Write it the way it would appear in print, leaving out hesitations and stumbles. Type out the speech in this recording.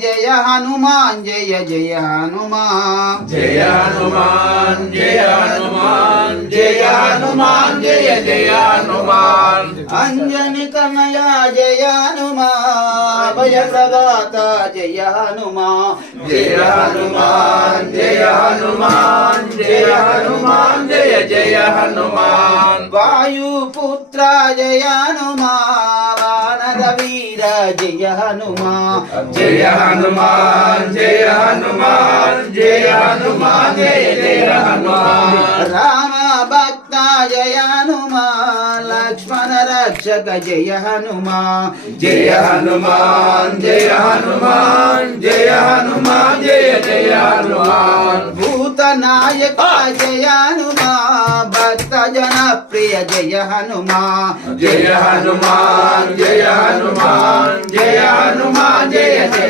जय हनुमान जय जय हनुमान जय हनुमान जय हनुमान जय हनुमान जय जय हनुमान अंजनी कन्हैया जय हनुमान भय प्रदाता जय हनुमान जय हनुमान जय हनुमान जय हनुमान जय जय हनुमान वायुपुत्र जय हनुमान वानर वीर जय हनुमान जय हनुमान जय हनुमान जय हनुमान जय जय हनुमान राम भक्त जय हनुमान लक्ष्मण रक्षक जय हनुमान जय हनुमान जय हनुमान जय हनुमान जय जय हनुमान भूत नायक जय हनुमान भक्त जन प्रिय जय हनुमान जय हनुमान जय हनुमान जय हनुमान जय जय